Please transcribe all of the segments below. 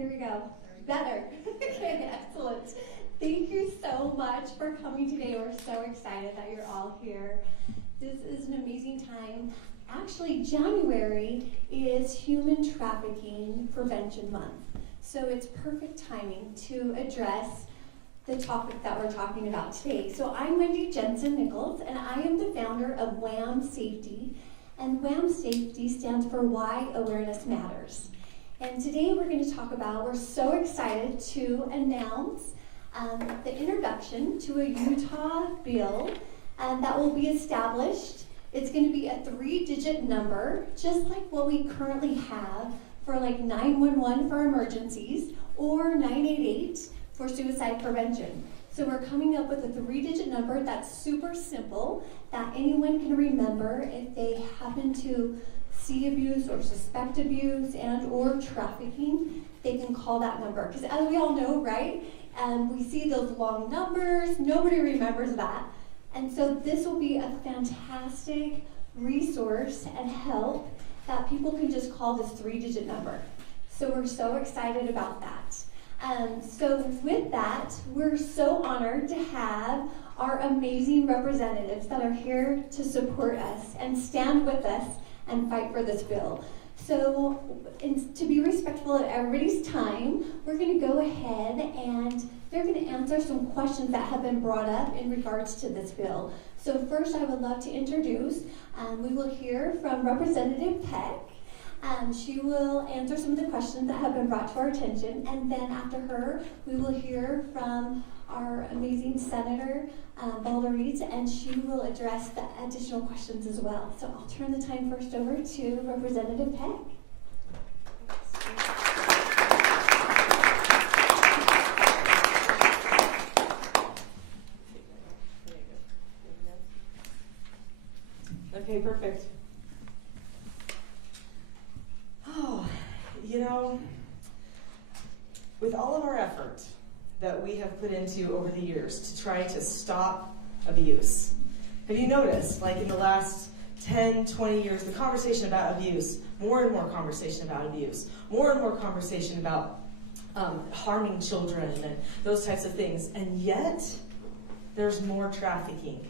Here we go. Better. Okay, excellent. Thank you so much for coming today. We're so excited that you're all here. This is an amazing time. Actually, January is Human Trafficking Prevention Month. So it's perfect timing to address the topic that we're talking about today. So I'm Wendy Jensen-Nichols, and I am the founder of WHAM Safety. And WHAM Safety stands for Why Awareness Matters. And today we're going to talk about, we're so excited to announce the introduction to a Utah bill that will be established. It's going to be a 3-digit number, just like what we currently have for like 911 for emergencies or 988 for suicide prevention. So we're coming up with a 3-digit number that's super simple that anyone can remember if they happen to see abuse or suspect abuse and or trafficking. They can call that number, because as we all know, right, we see those long numbers, nobody remembers that. And so this will be a fantastic resource and help that people can just call this 3-digit number. So we're so excited about that. So with that, we're so honored to have our amazing representatives that are here to support us and stand with us and fight for this bill. So to be respectful of everybody's time, we're going to go ahead and they're going to answer some questions that have been brought up in regards to this bill. So first, I would love to introduce, we will hear from Representative Peck. She will answer some of the questions that have been brought to our attention, and then after her, we will hear from our amazing Senator Balderitz, and she will address the additional questions as well. So I'll turn the time first over to Representative Peck. Okay, perfect. Oh, you know, with all of our effort that we have put into over the years to try to stop abuse, have you noticed, like in the last 10, 20 years, the conversation about abuse, more and more conversation about abuse, more and more conversation about harming children and those types of things, and yet there's more trafficking.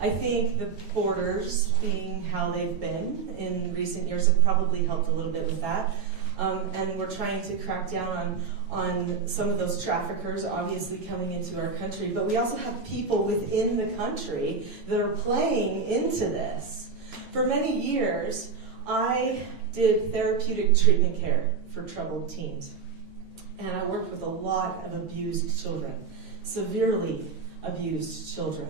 I think the borders being how they've been in recent years have probably helped a little bit with that. And we're trying to crack down on some of those traffickers obviously coming into our country. But we also have people within the country that are playing into this. For many years, I did therapeutic treatment care for troubled teens. And I worked with a lot of abused children, severely abused children.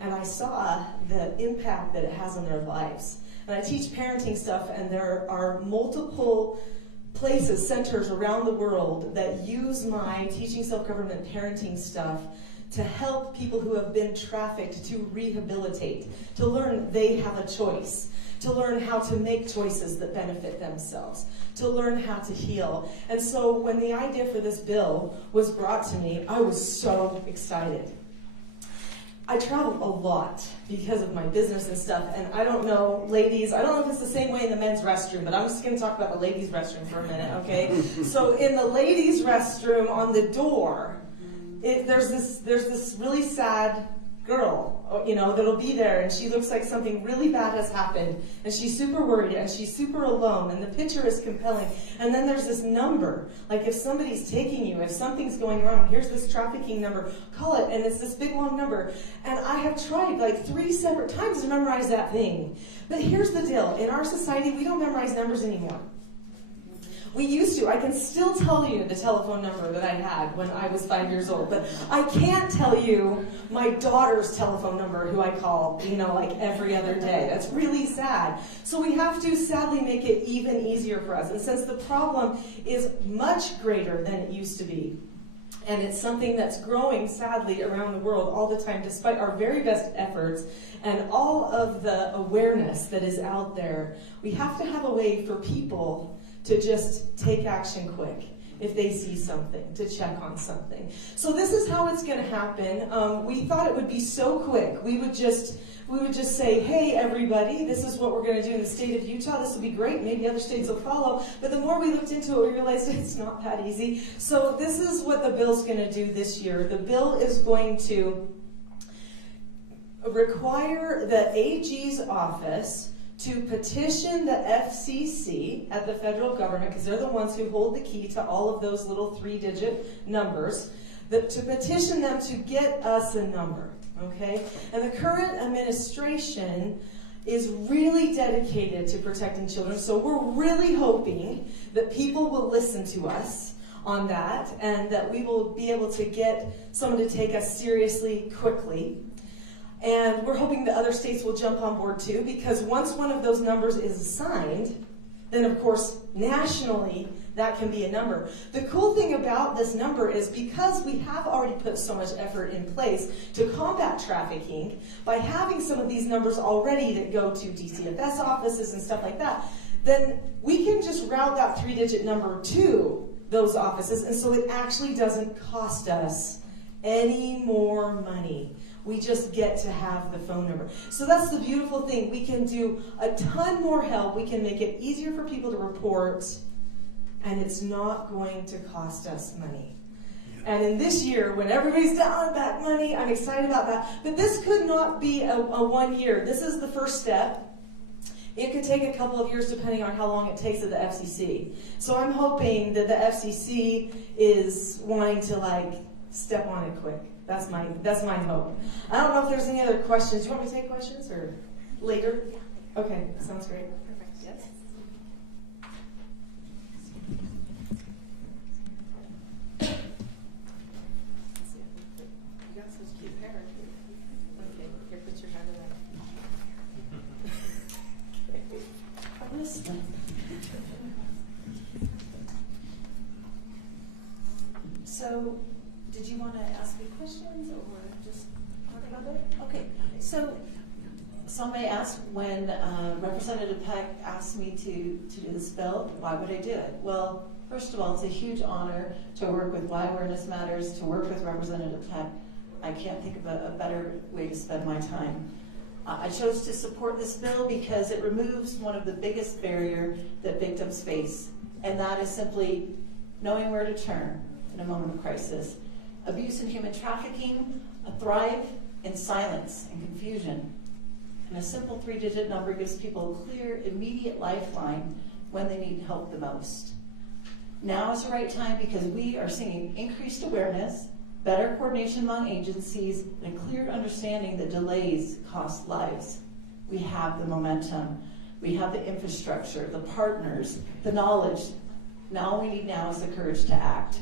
And I saw the impact that it has on their lives. And I teach parenting stuff, and there are multiple places, centers around the world that use my teaching self-government parenting stuff to help people who have been trafficked to rehabilitate, to learn they have a choice, to learn how to make choices that benefit themselves, to learn how to heal. And so when the idea for this bill was brought to me, I was so excited. I travel a lot because of my business and stuff, and I don't know, ladies, I don't know if it's the same way in the men's restroom, but I'm just going to talk about the ladies' restroom for a minute, okay? So in the ladies' restroom on the door, there's this really sad girl, you know, that'll be there, and she looks like something really bad has happened, and she's super worried, and she's super alone, and the picture is compelling. And then there's this number, like if somebody's taking you, if something's going wrong, here's this trafficking number, call it, and it's this big long number. And I have tried like 3 separate times to memorize that thing. But here's the deal, in our society, we don't memorize numbers anymore. We used to. I can still tell you the telephone number that I had when I was 5 years old, but I can't tell you my daughter's telephone number who I call, you know, like every other day. That's really sad. So we have to sadly make it even easier for us. And since the problem is much greater than it used to be, and it's something that's growing sadly around the world all the time, despite our very best efforts and all of the awareness that is out there, we have to have a way for people to just take action quick. if they see something, to check on something. So this is how it's going to happen. We thought it would be so quick. We would just say, hey, everybody, this is what we're going to do in the state of Utah. This will be great. Maybe other states will follow. But the more we looked into it, we realized it's not that easy. So this is what the bill's going to do this year. The bill is going to require the AG's office to petition the FCC at the federal government, because they're the ones who hold the key to all of those little 3-digit numbers, to petition them to get us a number, okay? And the current administration is really dedicated to protecting children, so we're really hoping that people will listen to us on that, and that we will be able to get someone to take us seriously quickly. And we're hoping that other states will jump on board too, because once one of those numbers is assigned, then of course nationally that can be a number. The cool thing about this number is because we have already put so much effort in place to combat trafficking, by having some of these numbers already that go to DCFS offices and stuff like that, then we can just route that 3-digit number to those offices, and so it actually doesn't cost us any more money. We just get to have the phone number. So that's the beautiful thing. We can do a ton more help. We can make it easier for people to report, and it's not going to cost us money. And in this year, when everybody's dialing back money, I'm excited about that. But this could not be a 1 year. This is the first step. It could take a couple of years depending on how long it takes at the FCC. So I'm hoping that the FCC is wanting to step on it quick. That's my hope. I don't know if there's any other questions. Do you want me to take questions or later? Yeah. Okay, sounds great. Perfect. Yes. You got such cute hair. Okay, here, put your hand in there. So, did you want to ask me questions or just talk about it? Okay, so some may ask, when Representative Peck asked me to do this bill, why would I do it? Well, first of all, it's a huge honor to work with Why Awareness Matters, to work with Representative Peck. I can't think of a better way to spend my time. I chose to support this bill because it removes one of the biggest barriers that victims face, and that is simply knowing where to turn in a moment of crisis. Abuse and human trafficking thrive in silence and confusion. And a simple 3-digit number gives people a clear, immediate lifeline when they need help the most. Now is the right time because we are seeing increased awareness, better coordination among agencies, and a clear understanding that delays cost lives. We have the momentum. We have the infrastructure, the partners, the knowledge. Now all we need now is the courage to act.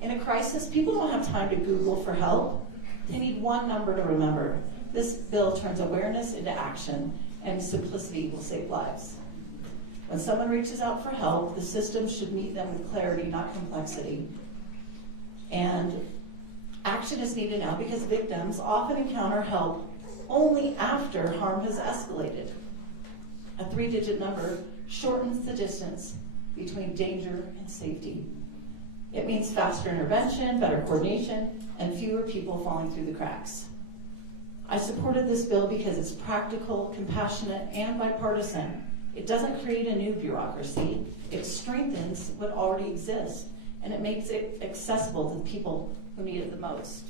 In a crisis, people don't have time to Google for help. They need one number to remember. This bill turns awareness into action, and simplicity will save lives. When someone reaches out for help, the system should meet them with clarity, not complexity. And action is needed now because victims often encounter help only after harm has escalated. A 3-digit number shortens the distance between danger and safety. It means faster intervention, better coordination, and fewer people falling through the cracks. I supported this bill because it's practical, compassionate, and bipartisan. It doesn't create a new bureaucracy. It strengthens what already exists, and it makes it accessible to the people who need it the most.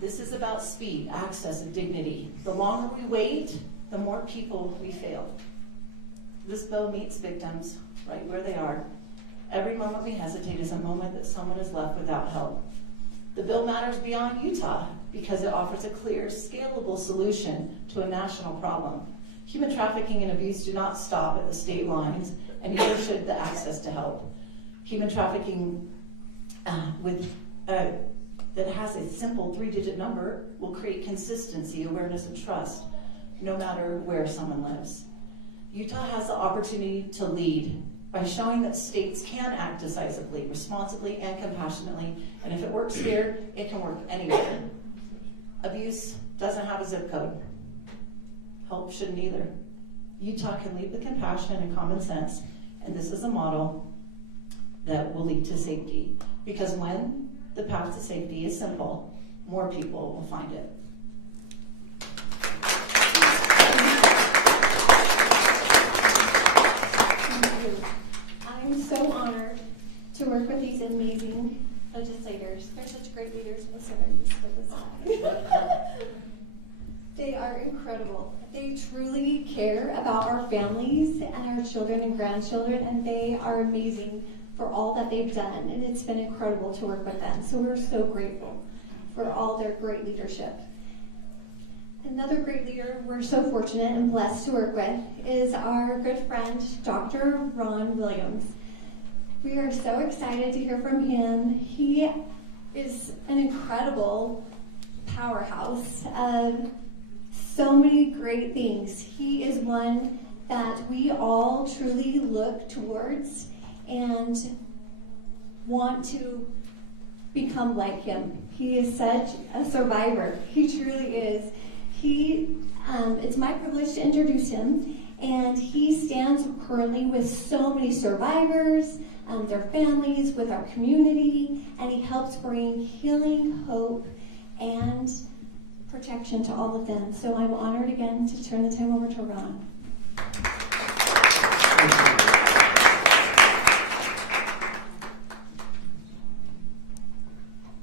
This is about speed, access, and dignity. The longer we wait, the more people we fail. This bill meets victims right where they are. Every moment we hesitate is a moment that someone is left without help. The bill matters beyond Utah because it offers a clear, scalable solution to a national problem. Human trafficking and abuse do not stop at the state lines, and neither should the access to help. Human trafficking that has a simple 3-digit number will create consistency, awareness, and trust, no matter where someone lives. Utah has the opportunity to lead by showing that states can act decisively, responsibly, and compassionately, and if it works here, it can work anywhere. Abuse doesn't have a zip code. Help shouldn't either. Utah can lead with compassion and common sense, and this is a model that will lead to safety. Because when the path to safety is simple, more people will find it. Thank you. I'm so honored to work with these amazing legislators. They're such great leaders in the Senate. They are incredible. They truly care about our families and our children and grandchildren, and they are amazing for all that they've done, and it's been incredible to work with them. So we're so grateful for all their great leadership. Another great leader we're so fortunate and blessed to work with is our good friend, Dr. Ron Williams. We are so excited to hear from him. He is an incredible powerhouse of so many great things. He is one that we all truly look towards and want to become like him. He is such a survivor. He truly is. It's my privilege to introduce him, and he stands currently with so many survivors, their families, with our community, and he helps bring healing, hope, and protection to all of them. So I'm honored again to turn the time over to Ron.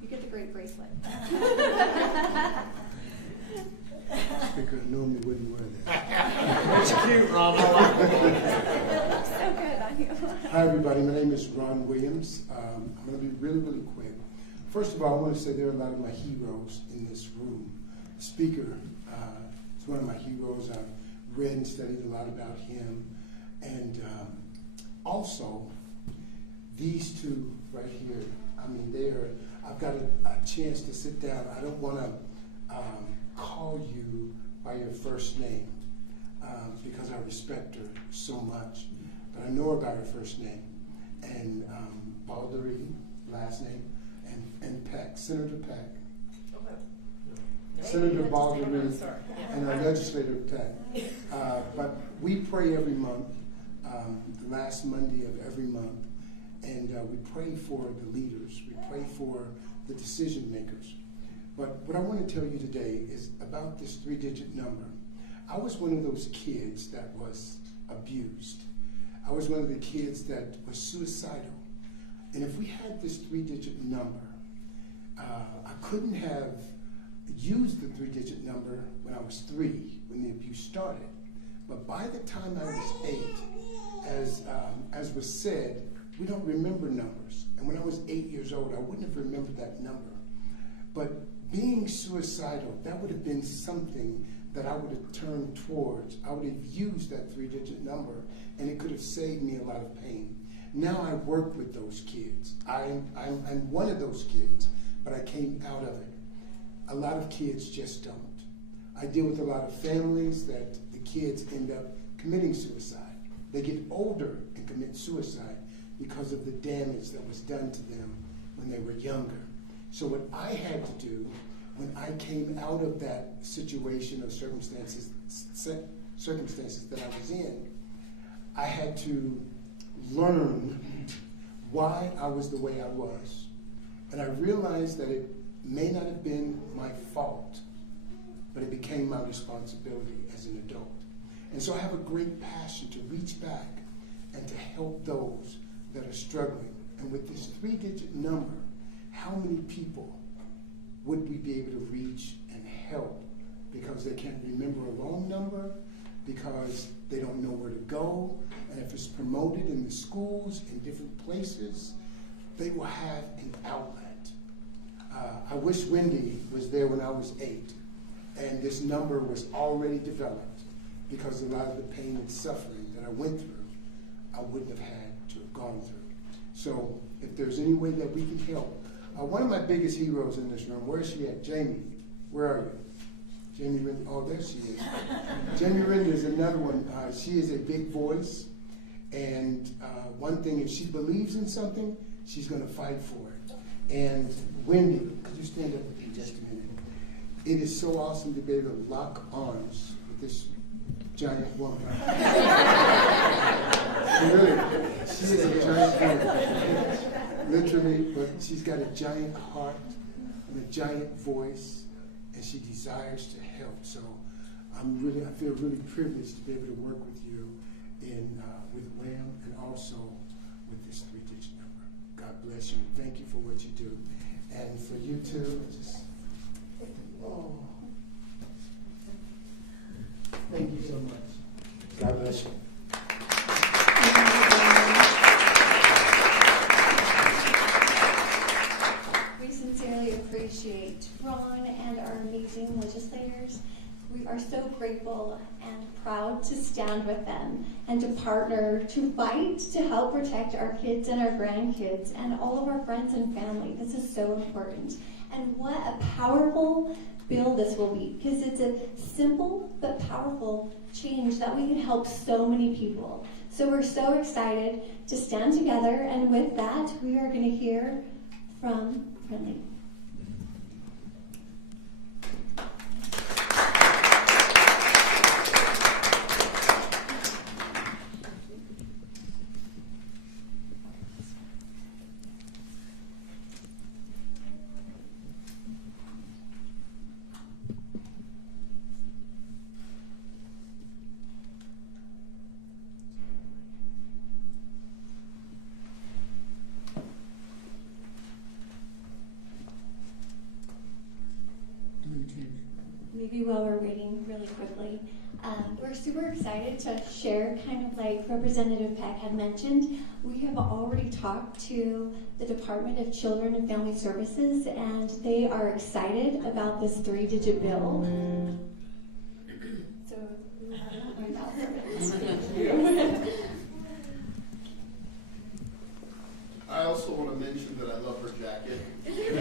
You get the great bracelet. Speaker normally wouldn't wear that. That's cute, Ron. I like it. It looks so good on you. Hi, everybody. My name is Ron Williams. I'm going to be really, really quick. First of all, I want to say there are a lot of my heroes in this room. The speaker is one of my heroes. I've read and studied a lot about him. And also, these two right here, I mean, I've got a chance to sit down. I don't want to call you by your first name because I respect her so much. But I know about her first name. And Baldry, last name, and Peck, Senator Peck. Okay. Senator Baldry Sorry. and our legislator Peck. But we pray every month, the last Monday of every month, and we pray for the leaders. We pray for the decision makers. But what I want to tell you today is about this 3-digit number. I was one of those kids that was abused. I was one of the kids that was suicidal. And if we had this 3-digit number, I couldn't have used the 3-digit number when I was 3, when the abuse started. But by the time I was 8, as was said, we don't remember numbers. And when I was 8 years old, I wouldn't have remembered that number. But being suicidal, that would have been something that I would have turned towards. I would have used that 3-digit number, and it could have saved me a lot of pain. Now I work with those kids. I'm one of those kids, but I came out of it. A lot of kids just don't. I deal with a lot of families that the kids end up committing suicide. They get older and commit suicide because of the damage that was done to them when they were younger. So what I had to do when I came out of that situation or circumstances that I was in, I had to learn why I was the way I was. And I realized that it may not have been my fault, but it became my responsibility as an adult. And so I have a great passion to reach back and to help those that are struggling. And with this 3-digit number, how many people would we be able to reach and help because they can't remember a long number, because they don't know where to go, and if it's promoted in the schools, in different places, they will have an outlet. I wish Wendy was there when I was 8, and this number was already developed, because a lot of the pain and suffering that I went through, I wouldn't have had to have gone through. So if there's any way that we can help, one of my biggest heroes in this room, where is she at? Jamie, where are you? Jamie Rinder, oh, there she is. Jamie Rinder is another one. She is a big voice, and one thing, if she believes in something, she's going to fight for it. And Wendy, could you stand up with me just a minute? It is so awesome to be able to lock arms with this giant woman. She is a giant woman. Literally, but she's got a giant heart and a giant voice, and she desires to help. So I feel really privileged to be able to work with you with WHAM and also with this 3-digit number. God bless you. Thank you for what you do. And for you too, thank you so much. God bless you. We sincerely appreciate Ron and our amazing legislators. We are so grateful and proud to stand with them and to partner, to fight, to help protect our kids and our grandkids and all of our friends and family. This is so important. And what a powerful bill this will be, because it's a simple but powerful change that we can help so many people. So we're so excited to stand together, and with that, we are going to hear from Friendly. Maybe while we're waiting really quickly, we're super excited to share, kind of like Representative Peck had mentioned, we have already talked to the Department of Children and Family Services, and they are excited about this 3-digit bill. So we have that right now. I also want to mention that I love her jacket. Thank you.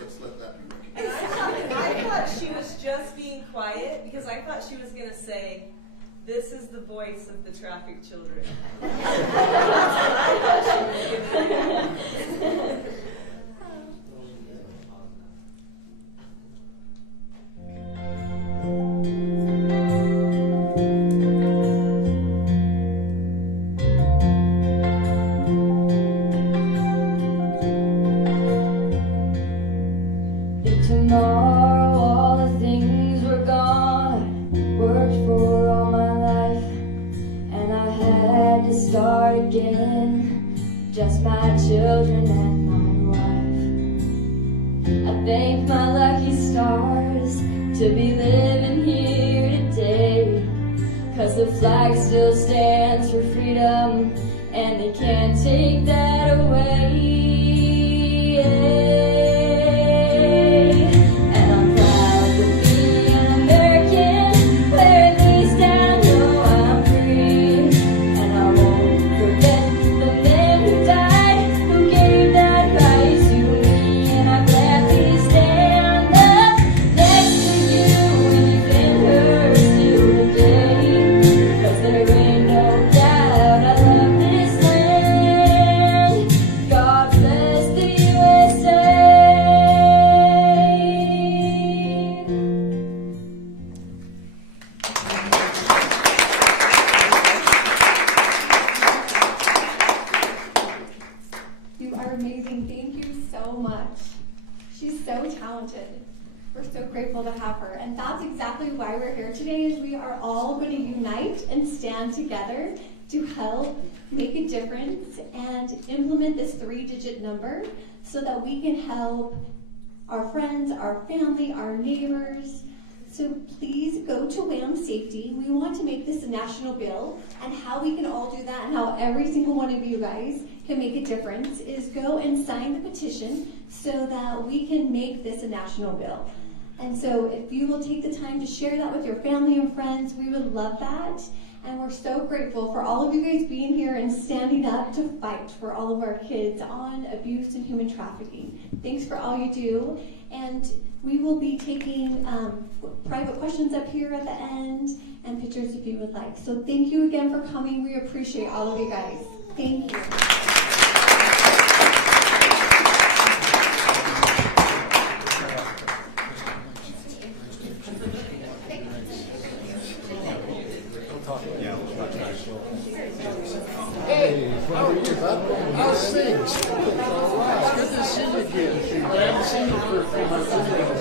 Let's let that be recognized. I thought she was just being quiet because I thought she was going to say, "This is the voice of the trafficked children." That's what I thought she was going to say. Tomorrow all the things were gone I worked for all my life, and I had to start again, just my children and my wife. I thank my lucky stars to be living here today, 'cause the flag still stands for freedom and they can't take that away. Why we're here today is we are all going to unite and stand together to help make a difference and implement this 3-digit number so that we can help our friends, our family, our neighbors. So please go to WHAM Safety. We want to make this a national bill, and how we can all do that and how every single one of you guys can make a difference is go and sign the petition so that we can make this a national bill. And so if you will take the time to share that with your family and friends, we would love that. And we're so grateful for all of you guys being here and standing up to fight for all of our kids on abuse and human trafficking. Thanks for all you do. And we will be taking private questions up here at the end and pictures if you would like. So thank you again for coming. We appreciate all of you guys. Thank you. How are you, bud? How's things? All right. Good to see you again. I haven't seen you for a few months.